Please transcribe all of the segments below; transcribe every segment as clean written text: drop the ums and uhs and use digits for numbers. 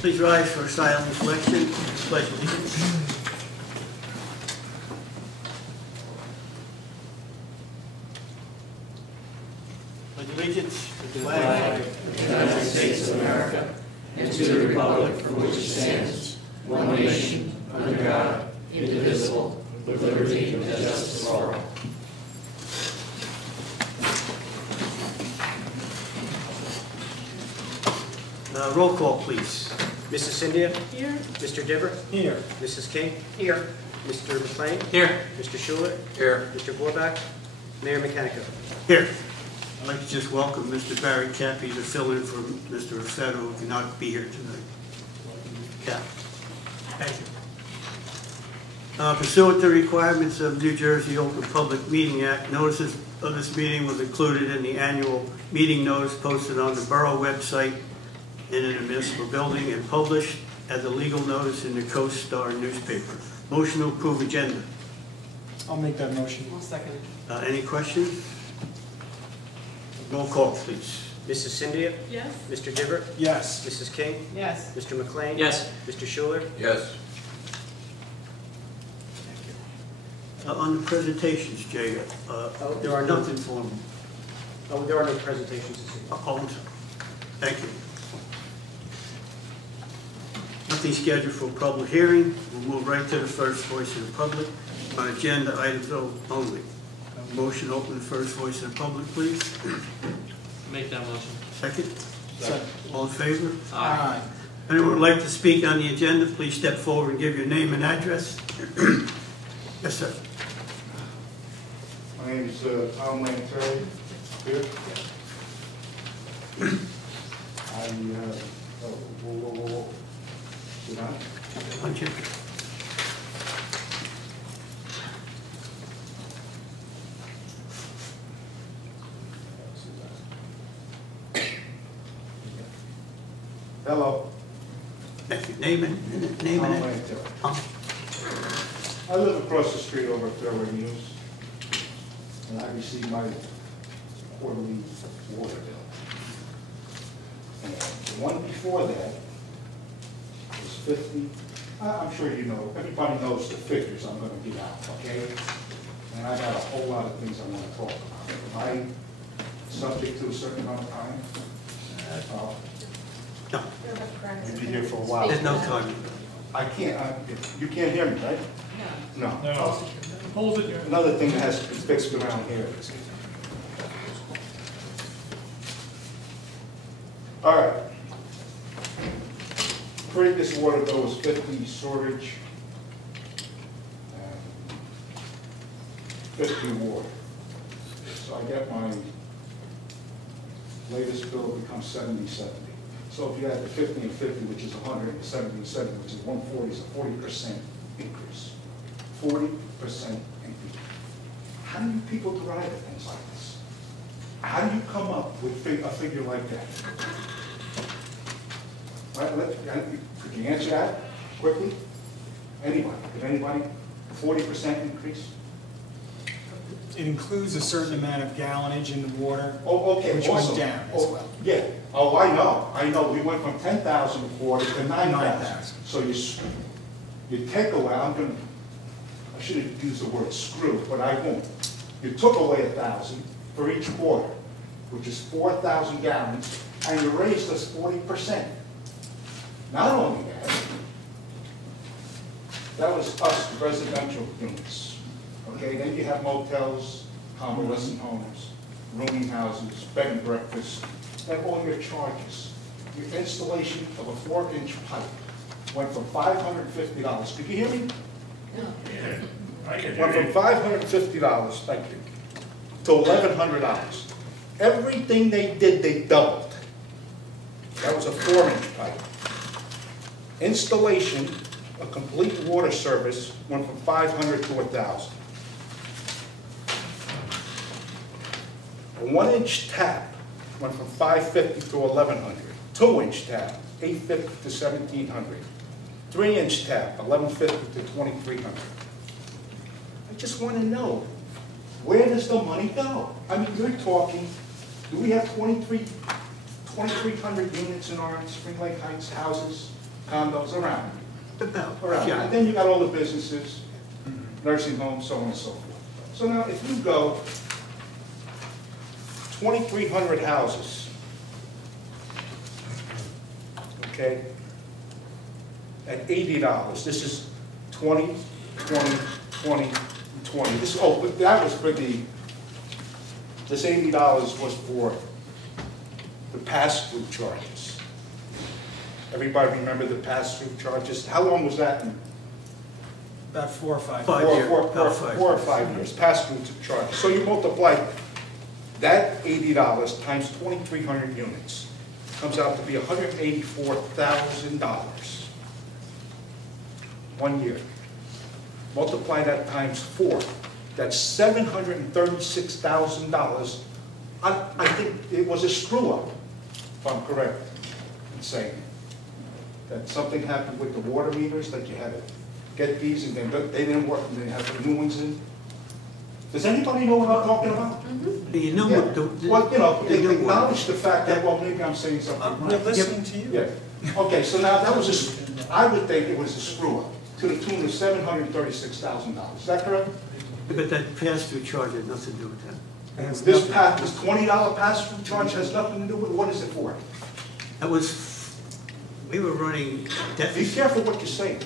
Please rise for a silent reflection. Pledge allegiance. Pledge allegiance to the flag of the United States of America and to the republic for which it stands, one nation, under God, indivisible, with liberty and justice for all. Roll call, please. Mrs. Cynthia? Here. Mr. Diver? Here. Mrs. King? Here. Mr. McLean? Here. Mr. Schuler? Here. Mr. Gorbach? Mayor Mechanico? Here. I'd like to just welcome Mr. Barry Cappy to fill in for Mr. Raffetto, who cannot be here tonight. Cap. Thank you. Pursuant to requirements of New Jersey Open Public Meeting Act, notices of this meeting was included in the annual meeting notice posted on the Borough website and in a municipal building and published as a legal notice in the Coast Star newspaper. Motion to approve agenda. I'll make that motion. I'll second it. Any questions? Roll call, please. Mrs. Cynthia? Yes. Mr. Diver? Yes. Mrs. King? Yes. Mr. McLean? Yes. Mr. Schuler? Yes. On the presentations, Jay, there are none. nothing for me. Oh, there are no presentations this evening. Oh, thank you. Nothing scheduled for a public hearing. We'll move right to the first voice of the public on agenda items only. Motion to open the first voice of the public, please. Make that motion. Second? Second. All in favor? Aye. Anyone would like to speak on the agenda, please step forward and give your name and address. Yes, sir. My name is Tom Lanterry. Here. Whoa. Sit down. Punch it. Hello. Thank you. Name and Tom Lanterry. I live across the street over at Fairway News, and I receive my quarterly water bill. And the one before that was 50. I'm sure you know, everybody knows the figures I'm going to give out, okay? And I got a whole lot of things I want to talk about. Am I subject to a certain amount of time? No, You'll be here for a while. there's no time. I can't, you can't hear me, right? No. Hold it here. Another thing that has to be fixed around here. All right. Previous water bill was 50 storage, and 50 water. So I get my latest bill becomes 70-70. So if you add the 50 and 50, which is 170, which is 140, is a 40% increase. 40% increase. How do you people derive at things like this? How do you come up with a figure like that? Could you answer that quickly? Anybody? Could anybody? 40% increase? It includes a certain amount of gallonage in the water, Oh, okay, which awesome. went down as well. Yeah. Oh, I know. We went from 10,000 water to 9,000. 9,000. So you take away, I should have used the word screw, but I won't. You took away 1,000 for each quarter, which is 4,000 gallons, and you raised us 40%. Not only that was us residential units. Okay, then you have motels, convalescent homes, rooming houses, bed and breakfast, and all your charges. Your installation of a 4-inch pipe went from $550. Could you hear me? Went from $550, thank you, to $1,100. Everything they did, they doubled. That was a 4-inch pipe. Installation, a complete water service, went from $500 to $1,000. A 1-inch tap went from $550 to $1,100. 2-inch tap, $850 to $1,700. 3-inch tap, $1,150 to $2,300. I just want to know, where does the money go? I mean, you're talking, do we have 2,300 units in our Spring Lake Heights houses? condos around. About, Around. yeah. And then you got all the businesses, nursing homes, so on and so forth. So now if you go 2,300 houses, okay, at $80, this is 20, 20, 20, 20. This, oh, but that was for the, this $80 was for the pass-through charges. Everybody remember the pass-through charges? How long was that? About 4 or 5 5 years. years. About 4 or 5 years, pass-through charges. So you multiply that $80 times 2,300 units, comes out to be $184,000. 1 year. Multiply that times 4, that's $736,000. I think it was a screw-up, if I'm correct in saying that something happened with the water meters, that you had to get these and then they didn't work and they had to put new ones in. Does anybody know what I'm talking about? The new, Yeah. the, Well, you know, the new acknowledge the fact that, well, maybe I'm saying something We're wrong. listening to you. Yeah, okay, so now that was I would think it was a screw-up to the tune of $736,000. Is that correct? but that pass-through charge had nothing to do with that. It has This nothing- this $20 pass-through charge has nothing to do with, what is it for? That was, we were running Be deficit. careful what you say.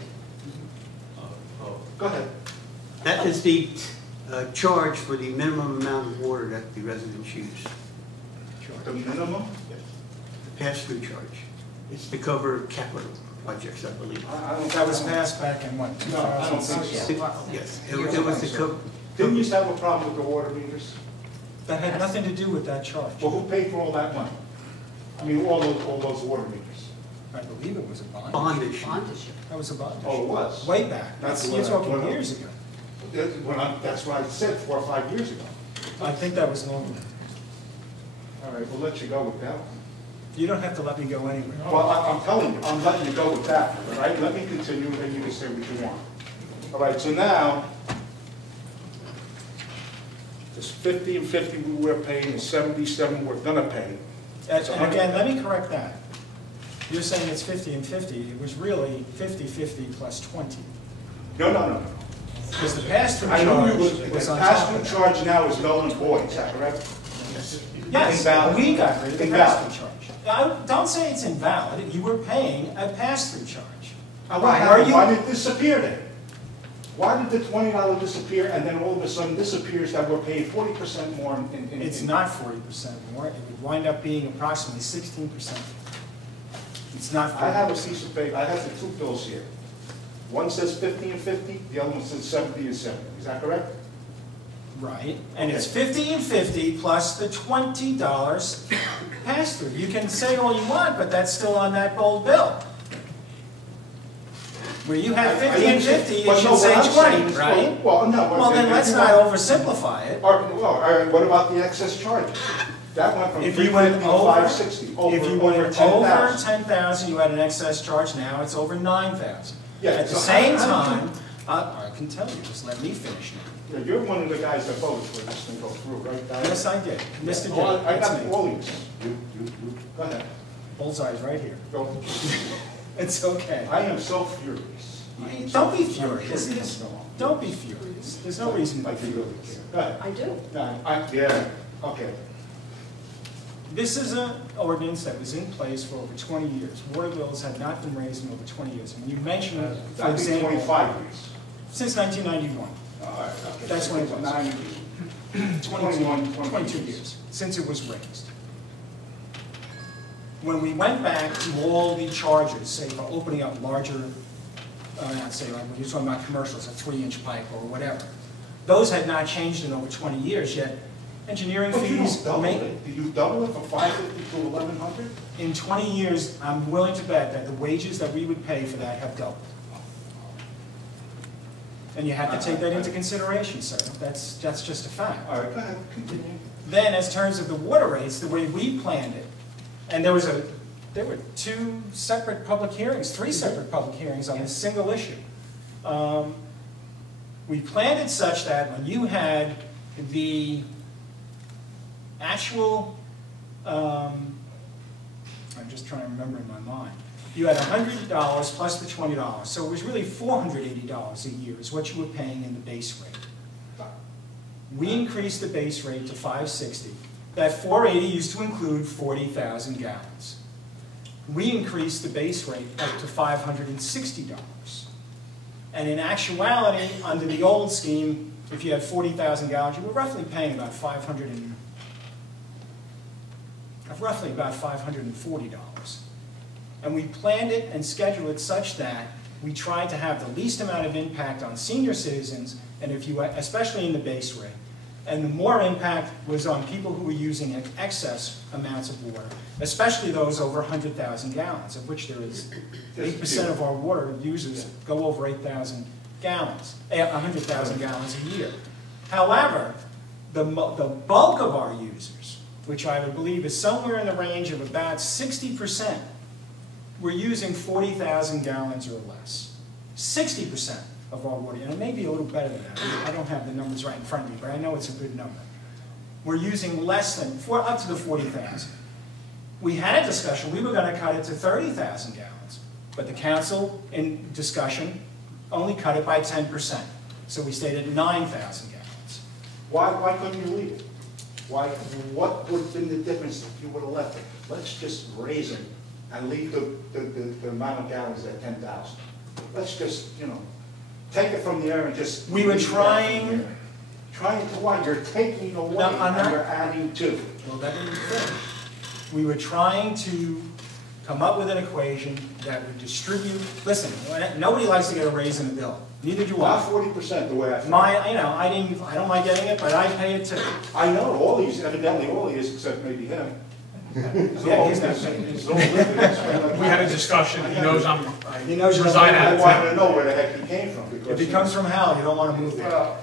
Go ahead. That is the charge for the minimum amount of water that the residents use. The minimum? The pass-through charge. It's to cover capital projects, I believe. I don't. That was passed back in what, No, I don't think 2006? so. Yes, it was to cover. Didn't you used to have a problem with the water meters? That had nothing to do with that charge. Well, who paid for all that money? I mean, all those water meters. I believe it was a bond. Bond issue. That was a bond issue. Oh, it was? Way back. That's You're what I- talking what I- years ago. That's what I said 4 or 5 years ago. I think that was longer. All right, we'll let you go with that one. You don't have to let me go anywhere. Well, I'm telling you, I'm letting you go with that one, all right? Let me continue, and then you can say what you want. All right, so now, this 50 and 50 we were paying, and 77 we're gonna pay. And again, let me correct that. You're saying it's 50 and 50. It was really 50/50 plus 20. No. Because the pass-through I know charge you was was, the on top pass-through of that. charge now is null and void, is that correct? Yes, Invalid. we got rid of the Invalid. pass-through charge. Don't say it's invalid. You were paying a pass-through charge. Why did it disappear then? Why did the $20 disappear, and then all of a sudden disappears that we're paying 40% more in? It's not 40% more. It would wind up being approximately 16%. It's not 40%. I have a piece of paper, I have the two bills here. One says 50 and 50, the other one says 70 and 70, is that correct? Right, and it's 50 and 50 plus the $20 pass-through. You can say all you want, but that's still on that bold bill. Where you have 50 and 50, it should say 20, right? Well, no. Well, then let's not oversimplify it. All right, what about the excess charges? That went from If you went 350 to over, 560, if you over went over 10,000. 10,000, you had an excess charge. Now it's over 9,000. Yeah, At the so same how- time, I can tell you. Just let me finish now. Yeah, you're one of the guys that voted for this thing to go through, right, Diane? Yes, I did, Mr. J. Well, I That's got me. all these. You, go ahead. Bullseye's right here. Go. It's okay. I am so furious. Don't be I'm sure furious. you know. Don't be furious. There's no reason to Like be you really furious. care. Go ahead. I do. Yeah, okay. This is an ordinance that was in place for over 20 years. Water bills had not been raised in over 20 years. And you mentioned, for I think example, 25 years. since 1991. All right, okay. That's when it was. 21, 22 years since it was raised. When we went back to all the charges, say for opening up larger, not say like when you're talking about commercials, a 3-inch pipe or whatever, those had not changed in over 20 years yet. Engineering But you fees don't double make, it. Did you double it from 550 to 1,100? in 20 years, I'm willing to bet that the wages that we would pay for that have doubled. And you have to take that into consideration, sir. That's just a fact. All right, go ahead, continue. Then, as terms of the water rates, the way we planned it, and there were 2 separate public hearings, 3 separate public hearings on this single issue. We planned it such that when you had the actual, I'm just trying to remember in my mind, you had $100 plus the $20. So it was really $480 a year is what you were paying in the base rate. We increased the base rate to $560. That $480 used to include 40,000 gallons. We increased the base rate up to $560. And in actuality, under the old scheme, if you had 40,000 gallons, you were roughly paying about $540. And we planned it and scheduled it such that we tried to have the least amount of impact on senior citizens, and especially in the base rate. And the more impact was on people who were using excess amounts of water, especially those over 100,000 gallons, of which there is 8% of our water users go over 8,000 gallons, 100,000 gallons a year. However, the bulk of our users, which I would believe is somewhere in the range of about 60%, were using 40,000 gallons or less. 60% of our water, and it may be a little better than that. I don't have the numbers right in front of me, but I know it's a good number. We're using less than, up to the 40,000. We had a discussion, we were going to cut it to 30,000 gallons, but the council, in discussion, only cut it by 10%. So we stayed at 9,000 gallons. Why couldn't you leave it? What would have been the difference if you would have left it? Let's just raise it and leave the amount of gallons at 10,000. Let's just, take it from the air and just... We were trying... Trying to what? You're taking away and you're adding to. Well, that didn't fit. We were trying to come up with an equation that would distribute... Listen, nobody likes to get a raise in the bill. Neither do I. Not 40% the way I feel. I don't mind getting it, but I pay it too. I know, evidently all he is, except maybe him. Yeah, he's not paying. We had a discussion, he knows I'm, He knows you're resign I out wanted to know where the heck he came from. If he comes from hell, you don't want to move there. Well,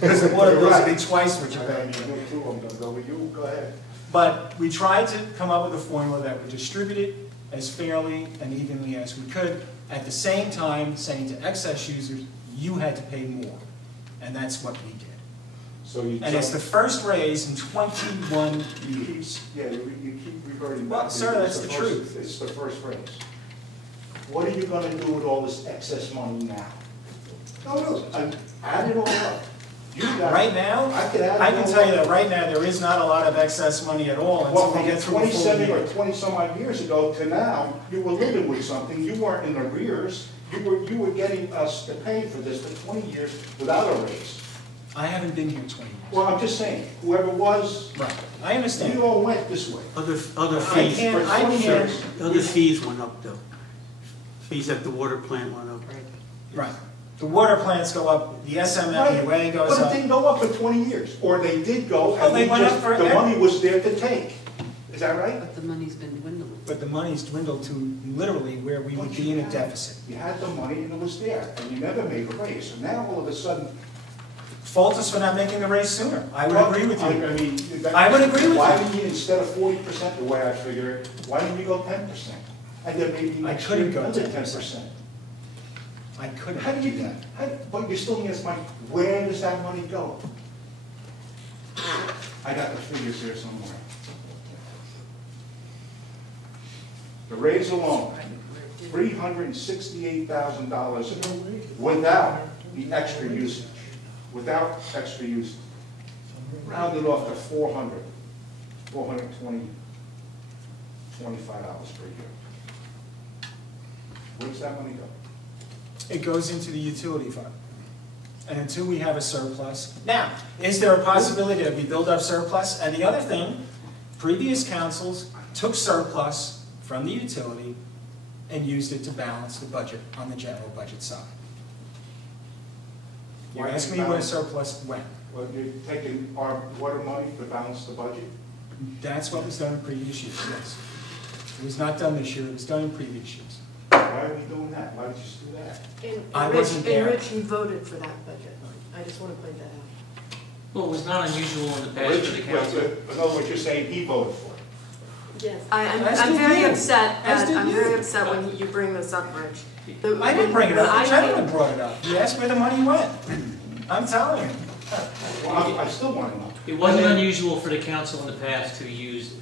Because the water bills will be twice what you I'm pay. going to go with you. Go ahead. But we tried to come up with a formula that would distribute it as fairly and evenly as we could, at the same time saying to excess users, you had to pay more. And that's what we did. So you And it's the first raise in 21 years. Yeah, you keep reverting Well, back. sir, that's the truth. It's the first raise. What are you going to do with all this excess money now? No, add it all up. Right now, I can add it I can all tell you up. that right now, there is not a lot of excess money at all Well, until from we get through the full 27 year. or 20 some odd years ago to now, you were living with something. You weren't in arrears. You were getting us to pay for this for 20 years without a raise. I haven't been here 20 years. Well, I'm just saying, whoever was, Right, I understand. we all went this way. Other I fees, can't, other fees went up though. Fees at the water plant went up. right. The water plants go up, the SMMUA goes But it up. didn't go up for 20 years, or they did go, Oh, and they we went up just, for the every- money was there to take. Is that right? But the money's been dwindling. But the money's dwindled to literally where we would be in a deficit. You had the money and it was there, and you never made a raise. So now all of a sudden. Fault us for not making the raise sooner. I would agree with you. I mean, I would agree with why you. didn't you, instead of 40%, the way I figure it, why didn't you go 10%? And then maybe I next couldn't year go another 10%. 10%. I couldn't How do do you, that. but you're still asking, Mike, where does that money go? I got the figures here somewhere. The raise alone, $368,000 without the extra usage, without extra usage. Rounded off to $425 per year. Where does that money go? It goes into the utility fund. And until we have a surplus. Now, is there a possibility that we build up surplus? And the other thing, previous councils took surplus from the utility and used it to balance the budget on the general budget side. You Why ask did me you where balance? surplus went. Well, you're taking our water money to balance the budget? That's what was done in previous years, yes. It was not done this year, it was done in previous years. Why are we doing that? Why did you just do that? I wasn't there. And Rich, you voted for that budget. I just want to point that out. Well, it was not unusual in the past for the council. In other words, you're saying he voted for it. Yes. As I'm did very you. upset, As did I'm you. very upset when you bring this up, Rich. I didn't bring it up, the gentleman brought it up. He asked where the money went. I'm telling you. Well, I still want to know. It wasn't unusual for the council in the past to use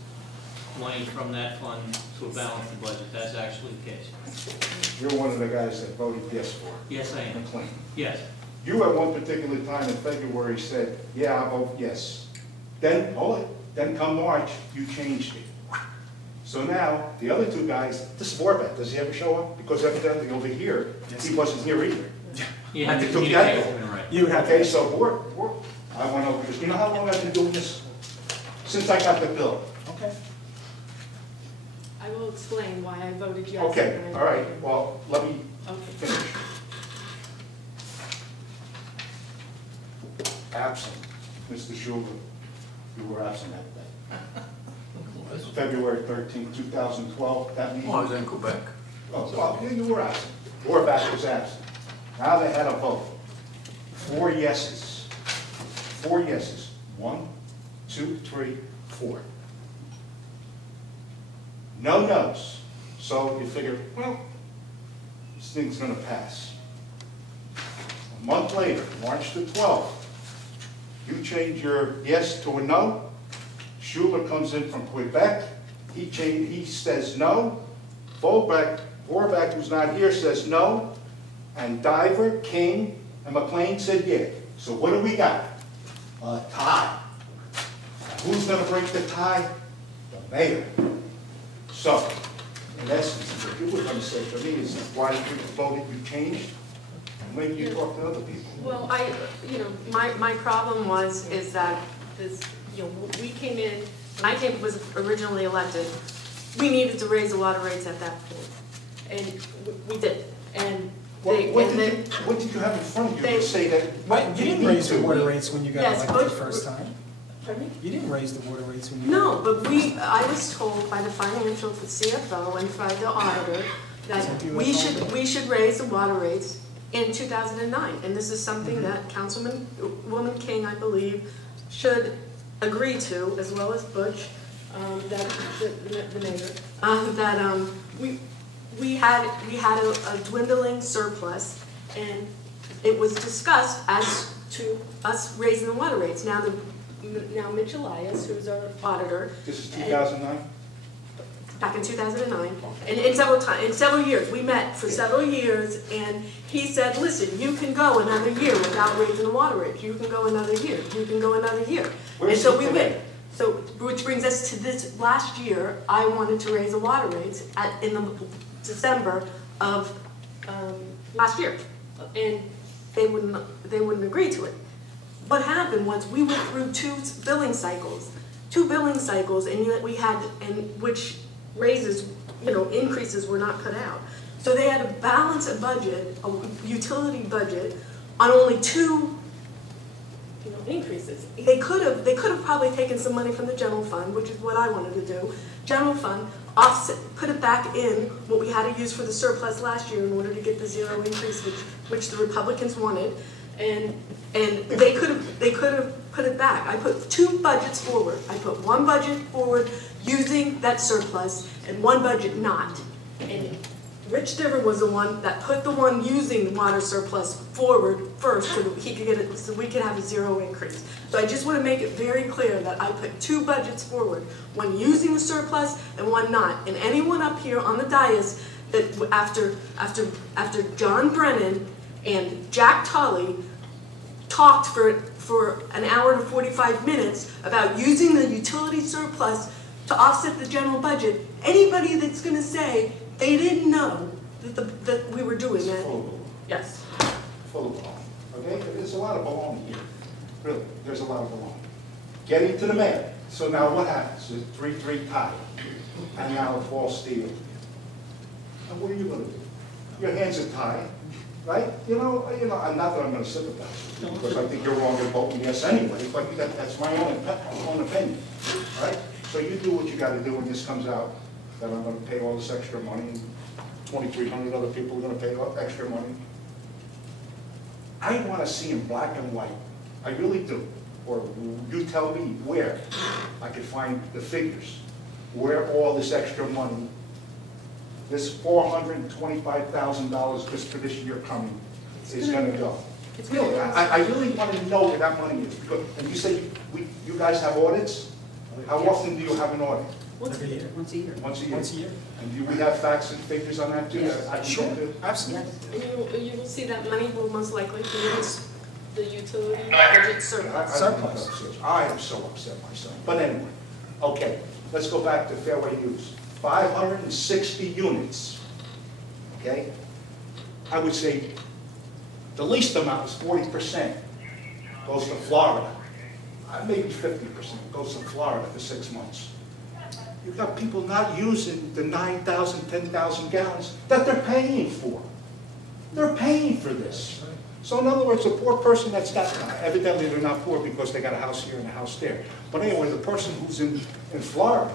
money from that fund to balance the budget. That's actually the case. You're one of the guys that voted yes for it. Yes, I am. McLean. Yes. You at one particular time in February said, yeah, I'll vote yes. Then, then come March, you changed it. So now, the other two guys, this is Warbeck, does he ever show up? Because evidently over here, he wasn't here either. You have to You took communicate that with him, right? You would have Okay, to, so I went over this, you know how long I've been doing this? Since I got the bill. okay. I will explain why I voted yes. Okay, and I all right, voted- well, let me Okay. finish. Absent, Mr. Schuler, you were absent that day. February 13, 2012, that meeting. Oh, I was in Quebec. Oh, well, you were absent. Warback was absent. Now they had a vote. 4 yeses. 4 yeses. 1, 2, 3, 4. No no's. So you figure, well, this thing's gonna pass. A month later, March the 12th, you change your yes to a no. Schuler comes in from Quebec. He says no. Warback, who's not here, says no. And Diver, King, and McLean said yeah. So what do we got? A tie. And who's gonna break the tie? The mayor. So, in essence, what you were gonna say to me is why you voted, you changed, and maybe you talk to other people. Well, my problem is that this, we came in, when I was originally elected, we needed to raise the water rates at that point. And we did. And What they, what and did then, what did you have in front of you they- to say that? What, you didn't raise the water rates when you got Yes, elected the but- first time? pardon me? You didn't raise the water rates when you. No, but I was told by the financial, the CFO and by the auditor that we should raise the water rates in 2009. And this is something that Councilwoman King, I believe, should agree to, as well as Butch, that the mayor, that we had a dwindling surplus, and it was discussed as to us raising the water rates. Now Mitch Elias, who's our auditor. This is 2009? Back in 2009, and in several years, we met for several years, and he said, listen, you can go another year without raising the water rates. You can go another year. You can go another year. Where's And so he we today? went. So, which brings us to this last year, I wanted to raise the water rates in the December of last year, and they wouldn't agree to it. What happened was we went through two billing cycles, and yet we had, and which raises, increases were not cut out. So they had to balance a budget, a utility budget, on only two increases. They could have probably taken some money from the general fund, which is what I wanted to do. General fund, offset, put it back in what we had to use for the surplus last year in order to get the zero increase, which the Republicans wanted, and they could have put it back. I put two budgets forward. I put one budget forward using that surplus and one budget not. And Rich Diver was the one that put the one using the water surplus forward first so that he could get it, so we could have a zero increase. So I just want to make it very clear that I put two budgets forward, one using the surplus and one not. And anyone up here on the dais that after John Brennan and Jack Tully talked for an hour to 45 minutes about using the utility surplus to offset the general budget, anybody that's going to say they didn't know that we were doing that. Full of baloney. Yes. Full of baloney. Okay? There's a lot of baloney here. Really, there's a lot of baloney. Getting to the mayor. So now what happens? It's 3-3 tie. And now it falls steel. And what are you going to do? Your hands are tied, right? Not that I'm going to sympathize with you, because I think you're wrong in voting yes anyway, but that's my own opinion, right? So you do what you got to do when this comes out, that I'm going to pay all this extra money, and 2,300 other people are going to pay extra money. I want to see in black and white. I really do. Or you tell me where I can find the figures, where all this extra money, this $425,000 just for this year coming, is going to go. It's Really, gonna- I really want to know where that money is. Because, and you say you guys have audits, How often do you have an audit? Every year. Once a year. Once a year? Once a year. And do we have facts and figures on that too? Yes. I can Sure, get to? absolutely. And you will see that money will most likely be in the utility budget surplus. Surplus. I am so upset myself. But anyway, okay, let's go back to fairway use. 560 units, okay? I would say the least amount is 40% goes to Florida. Maybe 50% goes to Florida for 6 months. You've got people not using the 9,000, 10,000 gallons that they're paying for. They're paying for this. So in other words, a poor person that's got, evidently they're not poor because they got a house here and a house there. But anyway, the person who's in Florida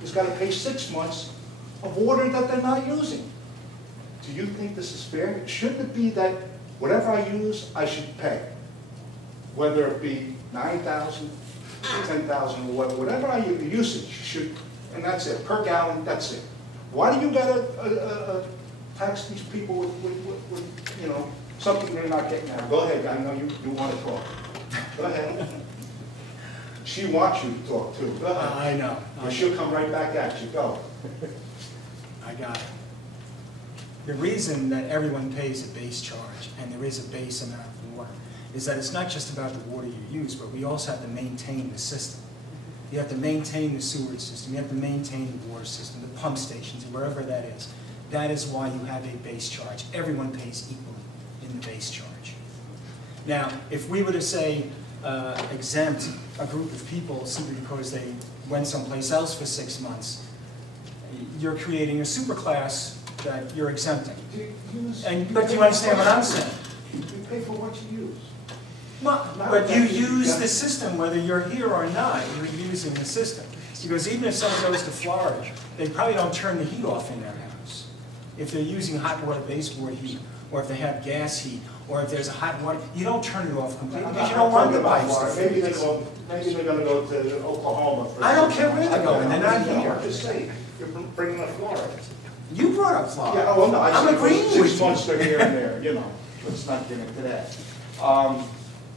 has got to pay 6 months of water that they're not using. Do you think this is fair? Shouldn't it be that whatever I use, I should pay? Whether it be 9,000, 10,000, or whatever I use, the usage should, and that's it, per gallon, that's it. Why do you gotta tax these people with, you know, something they're not getting out? Go ahead, I know you want to talk. Go ahead. She wants you to talk too. Go ahead. I know. Or she'll come right back at you. Go. I got it. The reason that everyone pays a base charge, and there is a base amount of water, is that it's not just about the water you use, but we also have to maintain the system. You have to maintain the sewerage system, you have to maintain the water system, the pump stations, wherever that is. That is why you have a base charge. Everyone pays equally in the base charge. Now, if we were to say exempt a group of people simply because they went someplace else for 6 months, you're creating a superclass that you're exempting. But you understand what I'm saying? You pay for what you use. But you use the system, whether you're here or not, you're using the system. Because even if someone goes to Florida, they probably don't turn the heat off in their house. If they're using hot water baseboard heat, or if they have gas heat, or if there's a hot water, you don't turn it off completely because you don't want the pipes to Maybe freeze. maybe they're gonna go to Oklahoma. I don't care where they're going, they're not here. I'm just saying, you're bringing up Florida. You brought up Florida. Yeah, well, no, I'm said agreeing with 6 you. months they're here and there, you know, let's not get into that.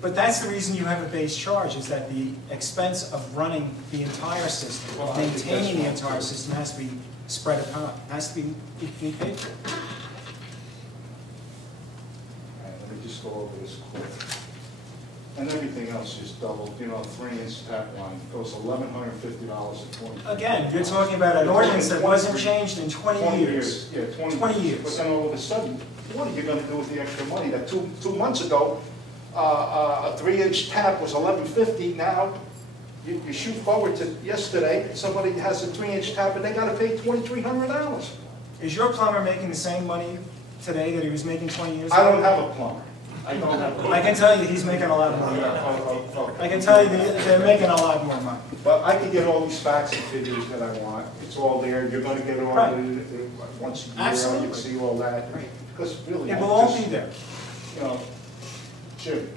But that's the reason you have a base charge, is that the expense of running the entire system, Well, of I think maintaining the that's entire system has to be spread upon, has to be paid for. Let me just go over this quick. And everything else is doubled, you know, 3-inch tap line goes $1,150 at 20. Again, you're talking about an ordinance that wasn't changed in 20 years. Yeah, 20 years. But then all of a sudden, what are you gonna do with the extra money? That two months ago, a 3-inch tap was $1,150. Now, you shoot forward to yesterday, somebody has a 3-inch tap and they gotta pay $2,300. Is your plumber making the same money today that he was making 20 years ago? I don't have a plumber. I don't have a plumber. I can tell you he's making a lot of money. Okay. I can tell you they're making a lot more money. But I can get all these facts and figures that I want. It's all there. You're gonna get it all Right. once a year. Absolutely. You can see all that. Because really, It I will all just- be there. You know, Jim,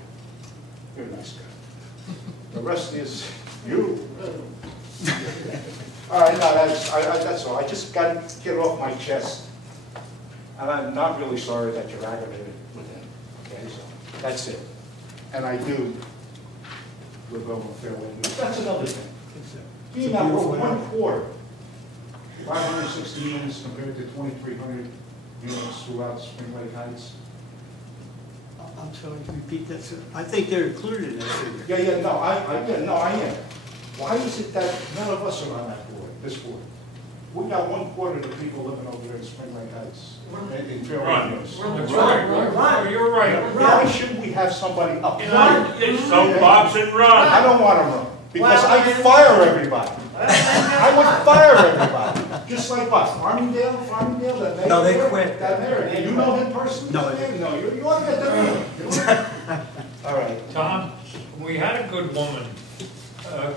you're a nice guy. The rest is you. All right, no, that's all. I just got to get it off my chest. And I'm not really sorry that you're aggravated with him. Okay, so that's it. And I do live over fairway. That's another thing. Being that we're 1/4, 560 units compared to 2,300 units throughout Spring Lake Heights. I'm sorry, repeat that, sir. I think they're included in that figure. Yeah, no, I am. Why is it that none of us are on that board, this board? We got 1/4 of the people living over there in Spring Lake Heights. In Fairway Right. Hills. That's right. You're right. Why shouldn't we have somebody up front? It's soapbox and run. I don't want to run, because I'd fire everybody. I would fire everybody, just like us. Farmingdale, that mayor. No, they quit. That mayor, you know him personally? No. No, you ought to get that. All right. Tom, we had a good woman,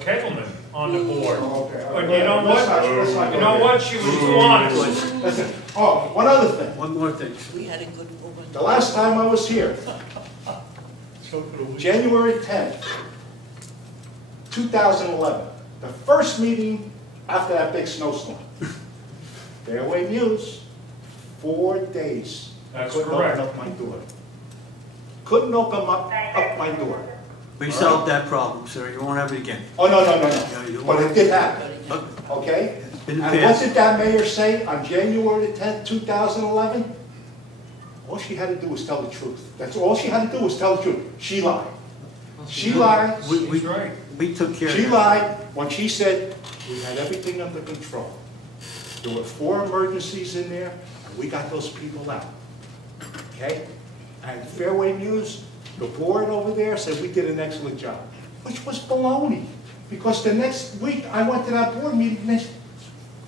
Kettleman, on the board. Okay. But you know what? You know what? She was too honest. Listen, oh, one other thing. One more thing. We had a good woman. The last time I was here, January 10th, 2011, the first meeting after that big snowstorm. Fairway News, 4 days. That's Couldn't correct. open up my door. Couldn't open up my door. We solved that problem, sir. You won't have it again. Oh, no, Yeah, you but it did happen, Look, okay? in the And what past, did that mayor say on January the 10th, 2011? All she had to do was tell the truth. That's all she had to do was tell the truth. She lied. She lied. He's right. we took care of She that. lied when she said we had everything under control. There were 4 emergencies in there, and we got those people out. Okay? And Fairway News, the board over there said we did an excellent job, which was baloney. Because the next week, I went to that board meeting, and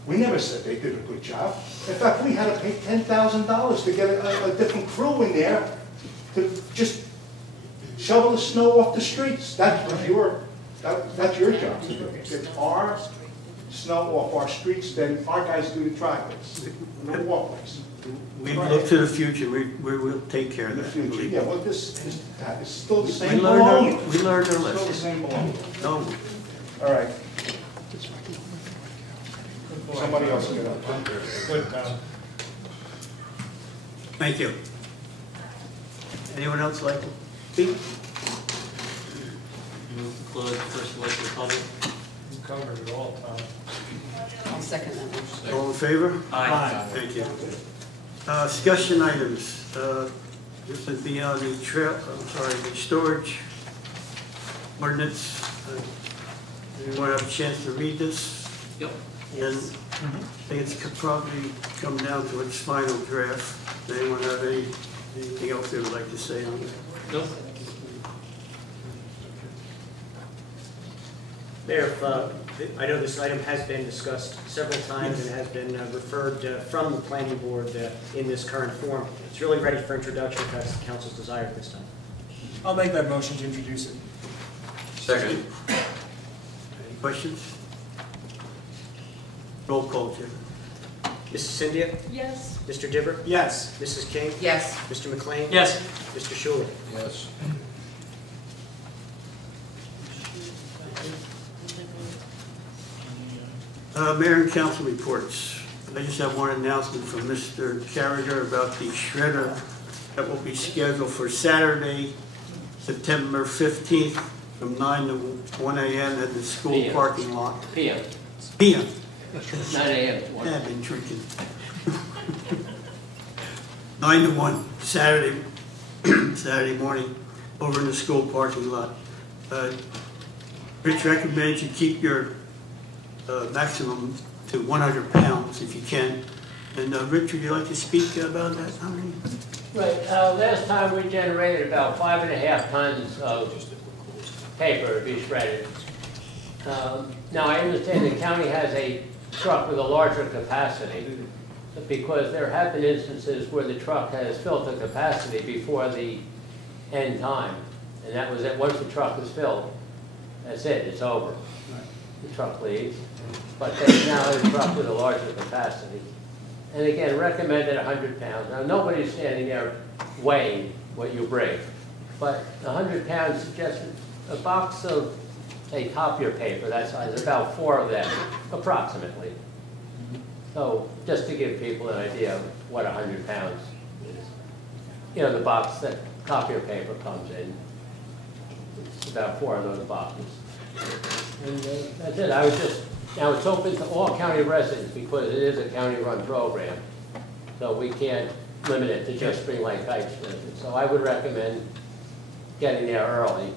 we never said they did a good job. In fact, we had to pay $10,000 to get a different crew in there to just shovel the snow off the streets. That's your job to do. Get our snow off our streets, then our guys do the driveways, no walkways. We look to the future. We'll take care In of the that. future, yeah, well, that is still the We same learned our baloney. Still the lesson. same baloney. No, All right, Good boy. somebody else get up. Good, Tom. thank you. Anyone else like to speak? Move to close the first voice of the public. You covered it all, Tom. I'll second that motion. All in favor? Aye. Thank you. Discussion items. This would be on the the storage ordinance. Anyone have a chance to read this? Yep. And I think it's could probably come down to its final draft. Does anyone have anything else they would like to say on it? Nope. Mayor, I know this item has been discussed several times and has been referred from the planning board in this current form. It's really ready for introduction if that's the council's desire at this time. I'll make that motion to introduce it. Second. Any questions? Roll call, Jim. Mrs. Cynthia? Yes. Mr. Dibber? Yes. Mrs. King? Yes. Mr. McLean? Yes. Mr. Schuler? Yes. Mayor and council reports. I just have one announcement from Mr. Carriger about the shredder that will be scheduled for Saturday, September 15th from 9 to 1 a.m. at the school PM. parking lot. PM. PM. 9 a.m. Yeah, I've been drinking. 9 to 1, Saturday, Saturday morning, over in the school parking lot. Rich recommends you keep your maximum to 100 pounds if you can. And Rich, would you like to speak about that? How many? Right, last time we generated about 5.5 tons of paper to be shredded. Now, I understand the county has a truck with a larger capacity, because there have been instances where the truck has filled the capacity before the end time. And that was it, once the truck is filled, that's it, it's over. The truck leaves, but they now have a truck with a larger capacity. And again, recommended 100 pounds. Now, nobody's standing there weighing what you bring, but 100 pounds suggests a box of, say, copier paper, that size, about 4 of them, approximately. So, just to give people an idea of what 100 pounds is. You know, the box that copier paper comes in, it's about 4 of those boxes. And that's it. I was just, now it's open to all county residents because it is a county-run program. So we can't limit it to just Spring Lake Heights residents. So I would recommend getting there early,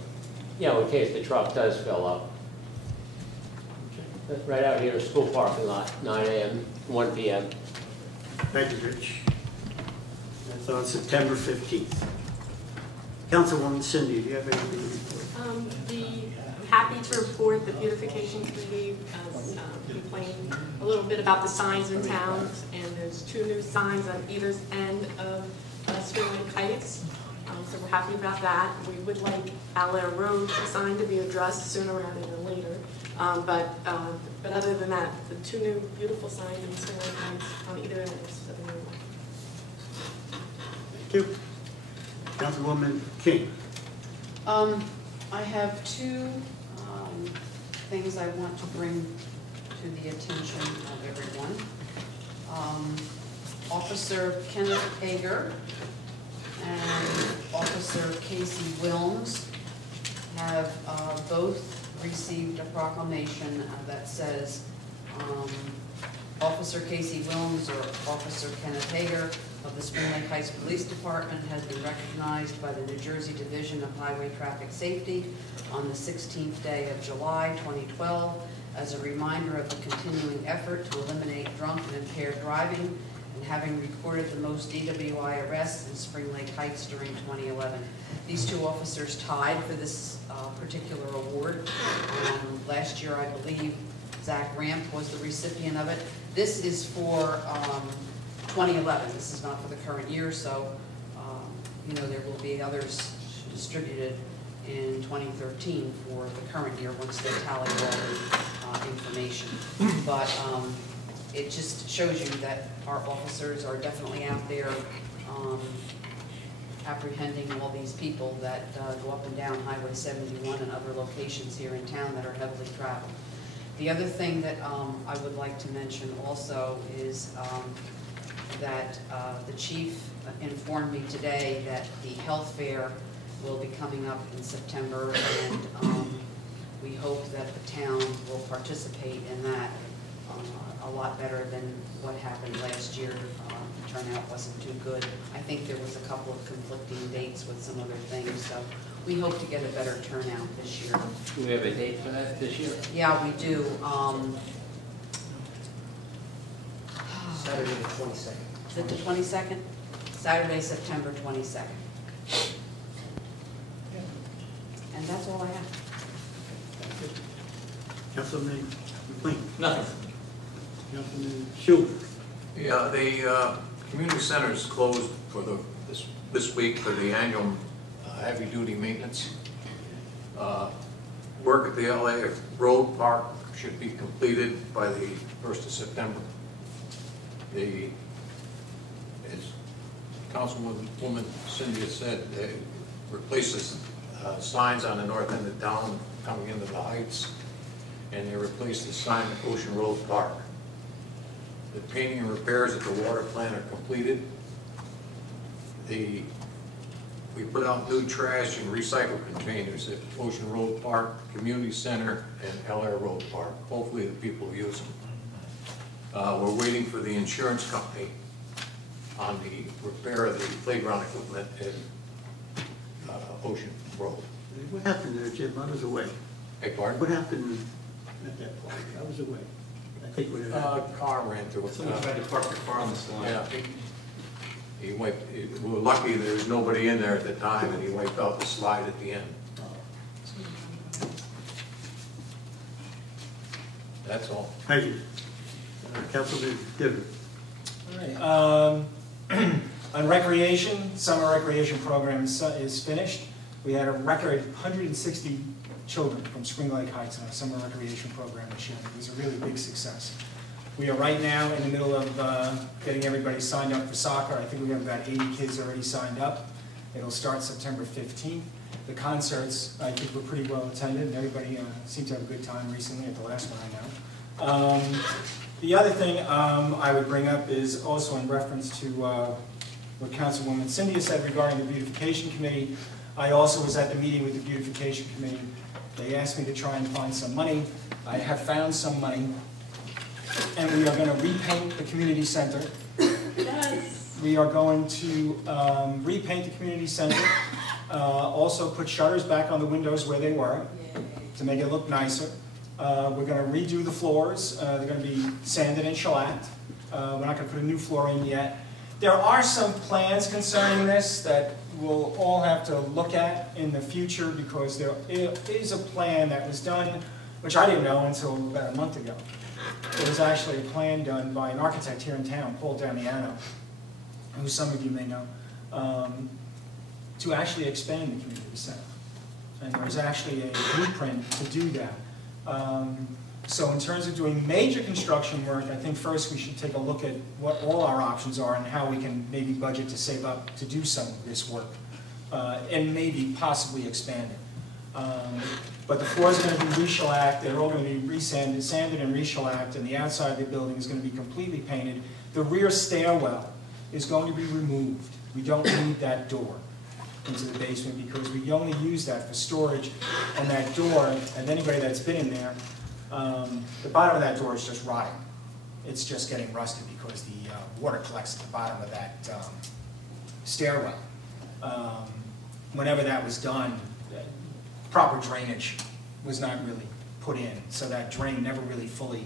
you know, in case the truck does fill up. That's right out here, school parking lot, 9 a.m., 1 p.m. Thank you, Rich. That's on September 15th. Councilwoman Cindy, do you have anything to report? Happy to report the beautification committee has complained a little bit about the signs in town, and there's 2 new signs on either end of Spring Lake Heights. So we're happy about that. We would like Allaire Road sign to be addressed sooner rather than later. But other than that, the 2 new beautiful signs in Spring Lake Heights on either end of Southern Road. Thank you. Councilwoman King. I have 2 things I want to bring to the attention of everyone. Officer Kenneth Hager and Officer Casey Wilms have both received a proclamation that says Officer Casey Wilms or Officer Kenneth Hager of the Spring Lake Heights Police Department has been recognized by the New Jersey Division of Highway Traffic Safety on the 16th day of July 2012 as a reminder of the continuing effort to eliminate drunk and impaired driving and having recorded the most DWI arrests in Spring Lake Heights during 2011. These two officers tied for this particular award. Last year, I believe, Zach Ramp was the recipient of it. This is for 2011. This is not for the current year, so there will be others distributed in 2013 for the current year once they tally all the information. But it just shows you that our officers are definitely out there apprehending all these people that go up and down Highway 71 and other locations here in town that are heavily traveled. The other thing that I would like to mention also is that the chief informed me today that the health fair will be coming up in September, and we hope that the town will participate in that a lot better than what happened last year. The turnout wasn't too good. I think there was a couple of conflicting dates with some other things, so we hope to get a better turnout this year. Do we have a date for that this year? Yeah, we do. Saturday the 22nd. Is it the 22nd? Saturday, September 22nd. And that's all I have. Councilman McLean. Nothing. Councilman Schubert. Yeah, the community center is closed for this week for the annual heavy-duty maintenance. Work at the LA Road Park should be completed by the 1st of September. As Councilwoman Cynthia said, they replaces signs on the north end of town coming into the Heights, and they replaced the sign at Ocean Road Park. The painting and repairs at the water plant are completed. We put out new trash and recycle containers at Ocean Road Park, Community Center, and LR Road Park. Hopefully the people use them. We're waiting for the insurance company on the repair of the playground equipment in Ocean Road. What happened there, Jim? I was away. Hey, pardon? What happened at that point? I was away. I think what happened. Car ran through it. Someone tried to park their car on this line. Yeah. We were lucky there was nobody in there at the time, and he wiped out the slide at the end. That's all. Thank you. Councilman Gibbon. All right. On recreation, summer recreation program is finished. We had a record 160 children from Spring Lake Heights in our summer recreation program this year. It was a really big success. We are right now in the middle of getting everybody signed up for soccer. I think we have about 80 kids already signed up. It'll start September 15th. The concerts, I think, were pretty well attended, and everybody seemed to have a good time recently at the last one I know. The other thing I would bring up is also in reference to what Councilwoman Cynthia said regarding the beautification committee. I also was at the meeting with the beautification committee. They asked me to try and find some money. I have found some money, and we are going to repaint the community center. Yes. We are going to repaint the community center, also put shutters back on the windows where they were to make it look nicer. We're going to redo the floors. They're going to be sanded and shellacked. We're not going to put a new floor in yet. There are some plans concerning this that we'll all have to look at in the future, because there is a plan that was done, which I didn't know until about a month ago. There was actually a plan done by an architect here in town, Paul Damiano, who some of you may know, to actually expand the community center. And there was actually a blueprint to do that. So in terms of doing major construction work, I think first we should take a look at what all our options are and how we can maybe budget to save up to do some of this work, and maybe possibly expand it. But the floors are going to be re-shellacked, they're all going to be sanded and re-shellacked, and the outside of the building is going to be completely painted. The rear stairwell is going to be removed. We don't need that door. into the basement because we only use that for storage, and that door, and anybody that's been in there, the bottom of that door is just rotting. It's just getting rusted because the water collects at the bottom of that stairwell. Whenever that was done, proper drainage was not really put in, so that drain never really fully,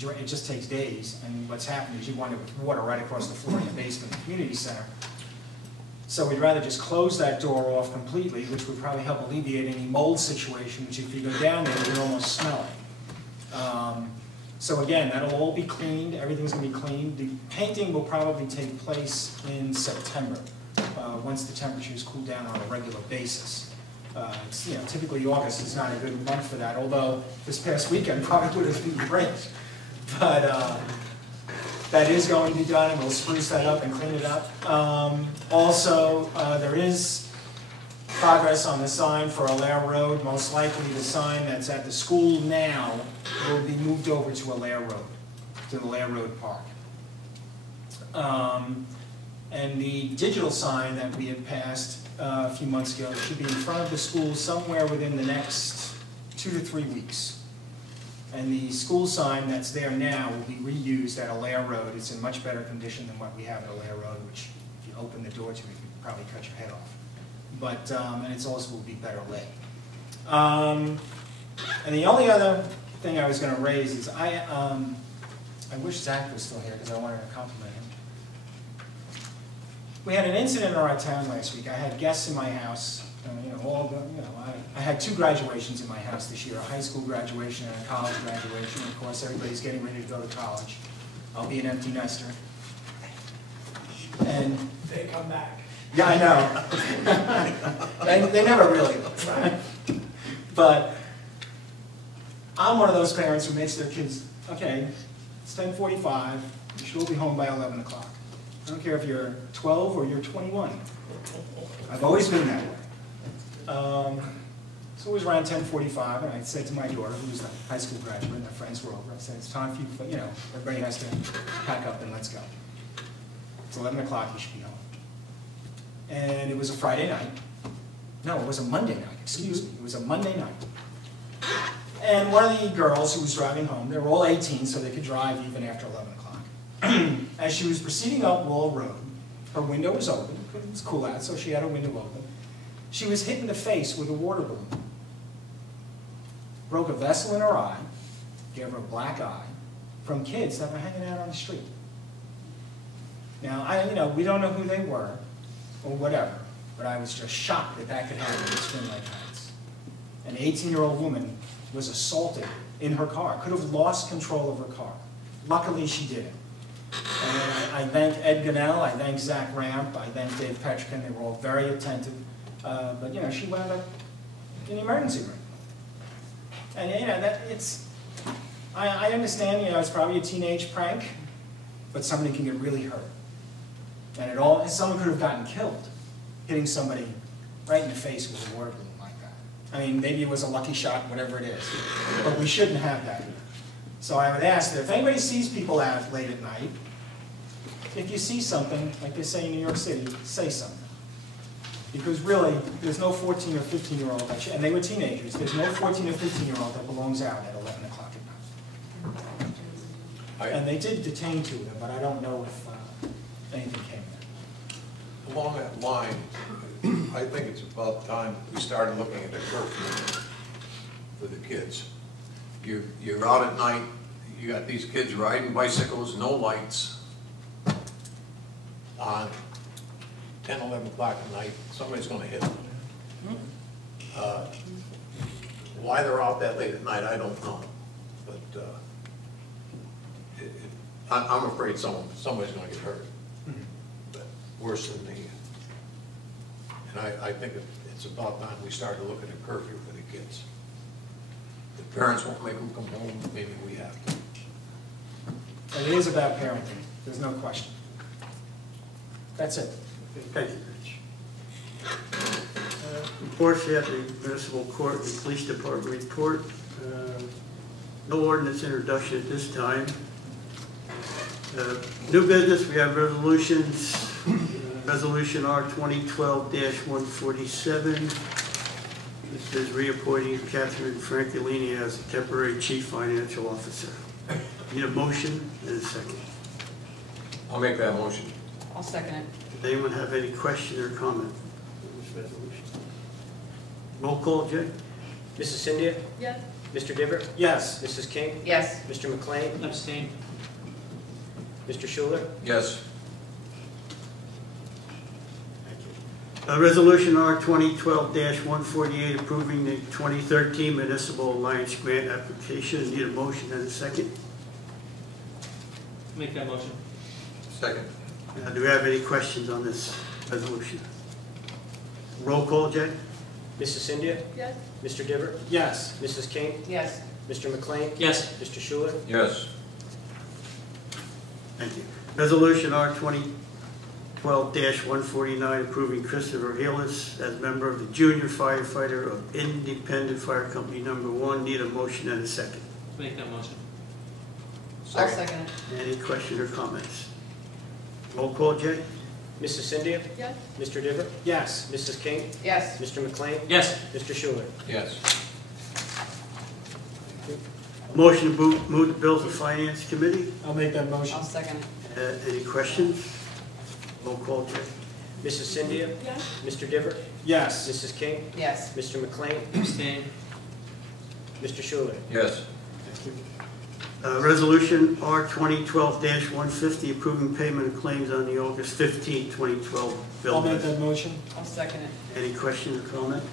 it just takes days, and what's happened is you wind up with water right across the floor in the basement of the community center. So we'd rather just close that door off completely, which would probably help alleviate any mold situation, which if you go down there, you'd almost smell it. So again, that'll all be cleaned, everything's gonna be cleaned. The painting will probably take place in September, once the temperatures cool down on a regular basis. Typically August is not a good month for that, although this past weekend probably would have been great. But that is going to be done, and we'll spruce that up and clean it up. Also, there is progress on the sign for Allaire Road. Most likely the sign that's at the school now will be moved over to Allaire Road, to the Allaire Road Park. And the digital sign that we had passed a few months ago should be in front of the school somewhere within the next 2 to 3 weeks. And the school sign that's there now will be reused at Allaire Road. It's in much better condition than what we have at Allaire Road, which if you open the door to it, you could probably cut your head off. But, and it's also will be better lit. And the only other thing I was going to raise is I wish Zach was still here because I wanted to compliment him. We had an incident in our town last week. I had guests in my house. I had 2 graduations in my house this year, a high school graduation and a college graduation. Of course, everybody's getting ready to go to college. I'll be an empty nester. And They come back. yeah, I know. They never really look, right? But I'm one of those parents who makes their kids, okay, it's 10:45, you should all be home by 11 o'clock. I don't care if you're 12 or you're 21. I've always been that way. So it was around 10:45, and I said to my daughter, who was a high school graduate, and her friends were over, I said, it's time for you, everybody has to pack up and let's go. It's 11 o'clock, you should be home. And it was a Friday night. No, it was a Monday night, excuse me. It was a Monday night. And one of the girls who was driving home, they were all 18, so they could drive even after 11 o'clock. As she was proceeding up Wall Road, her window was open. It was cool out, so she had her window open. She was hit in the face with a water balloon. Broke a vessel in her eye, gave her a black eye, from kids that were hanging out on the street. Now, we don't know who they were, or whatever, but I was just shocked that that could happen in Spring Lake Heights. An 18-year-old woman was assaulted in her car, could have lost control of her car. Luckily, she didn't. And I thank Ed Gunnell, I thank Zach Ramp, I thank Dave Petrikin, they were all very attentive. But she wound up in the emergency room. And I understand, it's probably a teenage prank, but somebody can get really hurt. And someone could have gotten killed, hitting somebody right in the face with a water balloon like that. I mean, maybe it was a lucky shot, whatever it is, but we shouldn't have that. So I would ask that if anybody sees people out late at night, if you see something, like they say in New York City, say something. Because really, there's no 14 or 15-year-old, and they were teenagers, there's no 14 or 15-year-old that belongs out at 11 o'clock at night. And they did detain 2 of them, but I don't know if anything came there. Along that line, I think it's about time we started looking at a curfew for the kids. You're out at night, you got these kids riding bicycles, no lights, on 10, 11 o'clock at night, somebody's going to hit them. Why they're out that late at night, I don't know. But I'm afraid somebody's going to get hurt. But worse than me. And I think it's about time we started looking at curfew for the kids. The parents won't make them come home, maybe we have to. And it is about parenting, there's no question. That's it. Thank you, Rich. Reports at the municipal court and police department report. No ordinance introduction at this time. New business, we have resolutions Resolution R 2012-147. This is reappointing Catherine Francolini as temporary chief financial officer. Need a motion and a second. I'll make that motion. I'll second it. Does anyone have any question or comment on this resolution? Roll call, Jay? Mrs. Cynthia? Yes. Mr. Diver? Yes. Mrs. King? Yes. Mr. McLean? Abstain. Mr. Schuler? Yes. Resolution R 2012-148, approving the 2013 Municipal Alliance Grant application. Need a motion and a second. Make that motion. Second. Do we have any questions on this resolution? Roll call, Jay? Mrs. Cynthia? Yes. Mr. Diver? Yes. Mrs. King? Yes. Mr. McLean? Yes. Mr. Schuler? Yes. Thank you. Resolution R 2012-149, approving Christopher Hillis as member of the Junior Firefighter of Independent Fire Company Number 1. Need a motion and a second. Make that motion. I'll second it. Any questions or comments? Roll call, Jay? Mrs. Cynthia? Yes. Mr. Diver? Yes. Mrs. King? Yes. Mr. McLean? Yes. Mr. Schuler? Yes. Motion to move the bills to Finance Committee. I'll make that motion. I'll second it. Any questions? Roll call, Jay? Mrs. Cynthia? Yes. Mr. Diver? Yes. Mrs. King? Yes. Mr. McLean? Abstain. Mr. Schuler? Yes. Resolution R 2012-150, approving payment of claims on the August 15, 2012 bill I'll make list. that motion. I'll second it. Any questions or comment?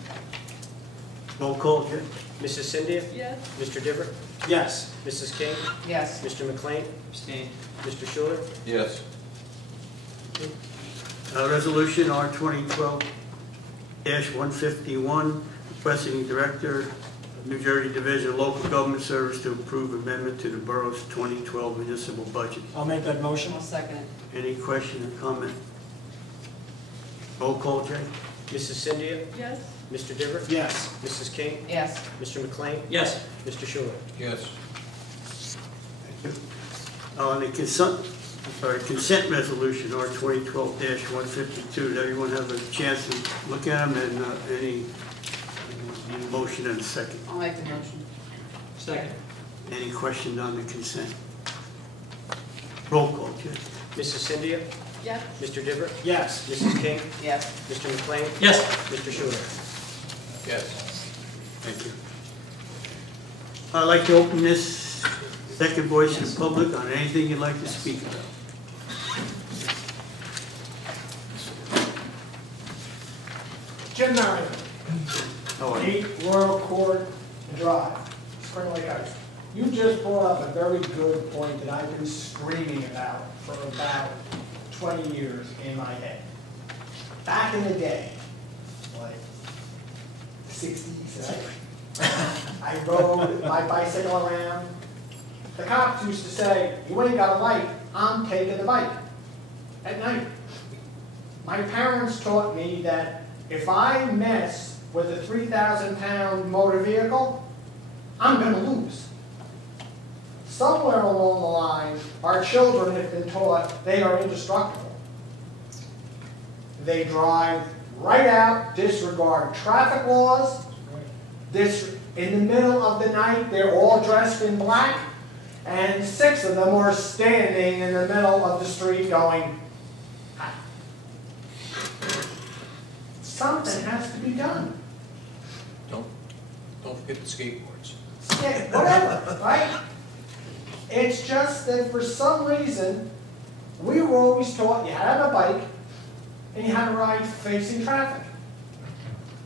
Roll call, Jay? Mrs. Cynthia? Yes. Mr. Diver? Yes. Mrs. King? Yes. Mr. McLean? Abstain. Mr. Schuler? Yes. Resolution R 2012-151, requesting the Director of New Jersey Division of Local Government Service to approve amendment to the Borough's 2012 municipal budget. I'll make that motion. I'll second it. Any question or comment? Roll call, Jay? Mrs. Cynthia? Yes. Mr. Diver? Yes. Mrs. King? Yes. Mr. McLean? Yes. Mr. Schuler? Yes. On the consent resolution, R 2012-152, does everyone have a chance to look at them and any motion and a second? I'll make the motion. Second. Any questions on the consent? Roll call, Jay. Mrs. Cynthia? Yes. Mr. Diver? Yes. Mrs. King? Yes. Mr. McLean? Yes. Mr. Schuler? Yes. Thank you. I'd like to open this second voice to the public on anything you'd like to speak about. Jim Marion, How are you? 8 Royal Court Drive, Spring Lake Heights. You just brought up a very good point that I've been screaming about for about 20 years in my head. Back in the day, like 60s, I rode my bicycle around. The cops used to say, "You ain't got a light, I'm taking the bike." At night. My parents taught me that if I mess with a 3,000-pound motor vehicle, I'm going to lose. Somewhere along the line, our children have been taught they are indestructible. They drive right out, disregard traffic laws. In the middle of the night, they're all dressed in black, and 6 of them are standing in the middle of the street going, "Hi." Something has to be done. Don't forget the skateboards. Yeah, whatever, right? It's just that for some reason, we were always taught you had a bike and you had to ride facing traffic.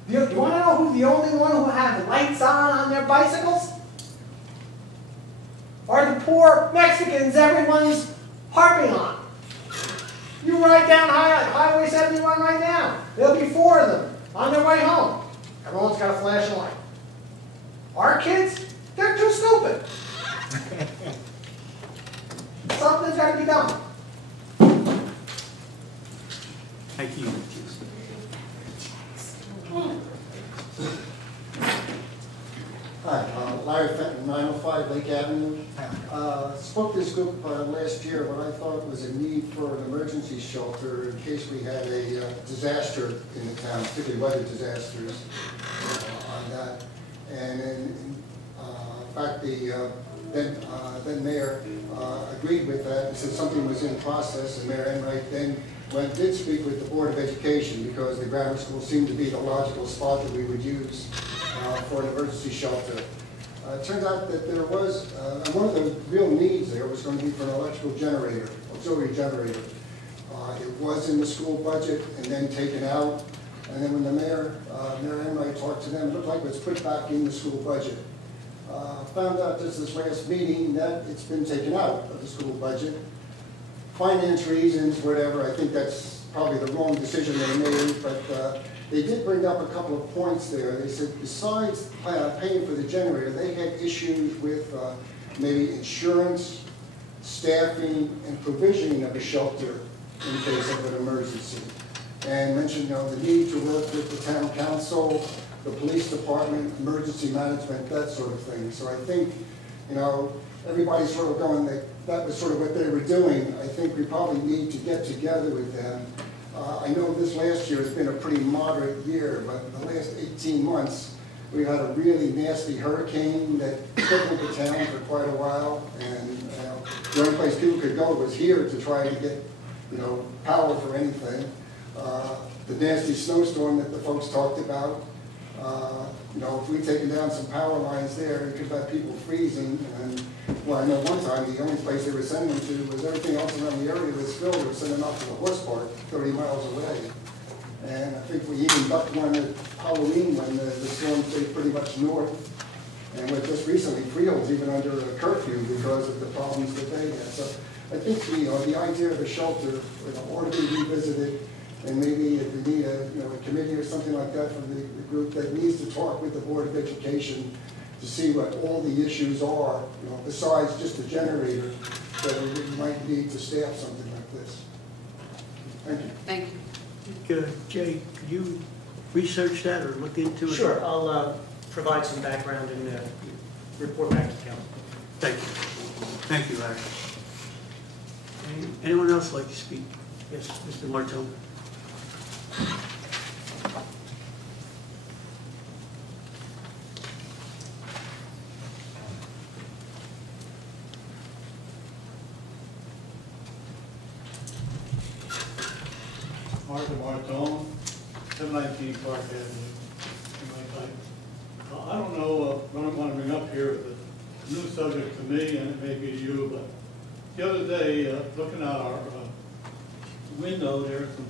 You want to know who the only one who had lights on their bicycles? Are the poor Mexicans everyone's harping on. You ride down Highway 71 right now. There'll be 4 of them on their way home. Everyone's got a flashing light. Our kids, they're too stupid. Something's got to be done. Thank you. Hi, Larry Fenton, 905 5 Lake Avenue. Spoke to this group last year when I thought was a need for an emergency shelter in case we had a disaster in the town, particularly weather disasters on that. And in fact, the then mayor agreed with that and said something was in process, and Mayor Enright then did speak with the Board of Education because the grammar school seemed to be the logical spot that we would use for an emergency shelter. It turns out that there was, one of the real needs there was going to be for an electrical generator, auxiliary generator. It was in the school budget and then taken out. And then when the Mayor Enright talked to them, it looked like it was put back in the school budget. Found out just this last meeting that it's been taken out of the school budget. Finance reasons, whatever, I think that's probably the wrong decision they made, but they did bring up a couple of points there. They said besides paying for the generator, they had issues with maybe insurance, staffing, and provisioning of a shelter in case of an emergency. And mentioned the need to work with the town council, the police department, emergency management, that sort of thing. So I think, everybody's sort of going that was sort of what they were doing. I think we probably need to get together with them. I know this last year has been a pretty moderate year, but the last 18 months, we had a really nasty hurricane that crippled the town for quite a while, and the only place people could go was here to try to get, power for anything. The nasty snowstorm that the folks talked about, if we'd taken down some power lines there, it could have people freezing. And well, I know one time the only place they were sending them to was everything else around the area was filled. They were sending them out to the horse park 30 miles away. And I think we even ducked one at Halloween when the storm stayed pretty much north. And with just recently, Freehold's even under a curfew because of the problems that they had. So I think the idea of a shelter ought to be revisited. And maybe if we need a committee or something like that from the group that needs to talk with the Board of Education to see what all the issues are, besides just the generator that we might need to staff something like this. Thank you. Thank you. Jay, could you research that or look into it? Sure, I'll provide some background and report back to council. Thank you. Thank you, Larry. Anyone else like to speak? Yes, Mr. Martone. Martha Martone, 719 Park Avenue. I don't know what I want to bring up here, it's a new subject to me, and it may be to you, but the other day, looking out our window, there are some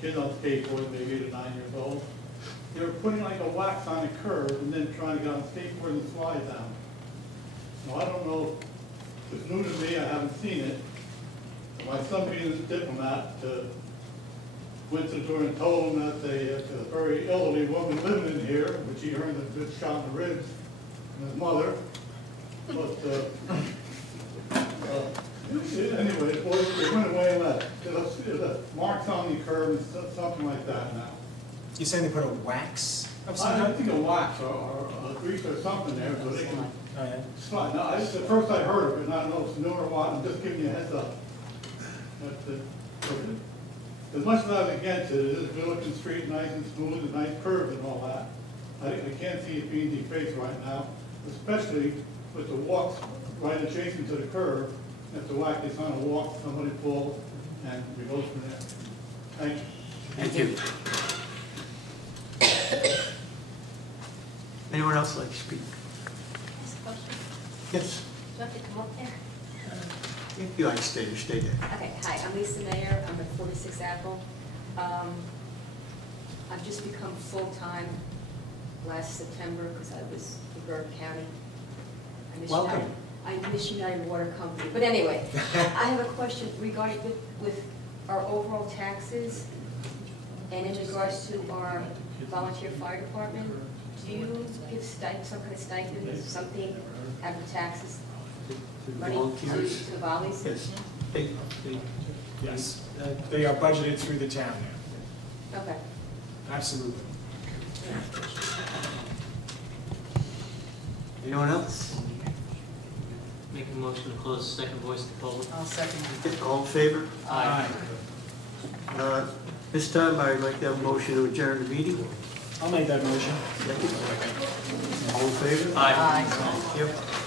kids on skateboard, maybe 8 or 9 years old. They were putting like a wax on a curb and then trying to get on a skateboard and slide down. Now, I don't know if it's new to me, I haven't seen it. My son being a diplomat, went to the door and told him that there's a very elderly woman living in here, which he earned a good shot in the ribs from his mother. But anyway, it went away and left. There's marks on the curb and something like that now. You saying they put a wax? I think a wax or grease or something there so they can slide. Now, it's the first I heard of it, and I don't know if it's new or what. I'm just giving you a heads up. As much as I was against it, it is a good-looking street, nice and smooth, and nice curves and all that. I can't see it being defaced right now, especially with the walks right adjacent to the curb. If the wax is on a walk, somebody falls, and we go from there. Thank you. Thank you. Anyone else like to speak? Yes. Do I have to come up there? If you like to stay there, stay there. Okay, hi, I'm Lisa Mayer, I'm at 46 Apple. I've just become full-time last September because I was in Borough County. Welcome. I'm Missionary Water Company. But anyway, I have a question regarding with our overall taxes and in regards to our volunteer fire department. Do you give some kind of stipend, something out of taxes? Money to the volleys? Yes. Yes. They are budgeted through the town now. Okay. Absolutely. Anyone else? Make a motion to close the second voice to the public. I'll second that. All in favor? Aye. This time, I'd like to have a motion to adjourn the meeting. I'll make that motion. Second. All in favor? Aye. Aye. Thank you.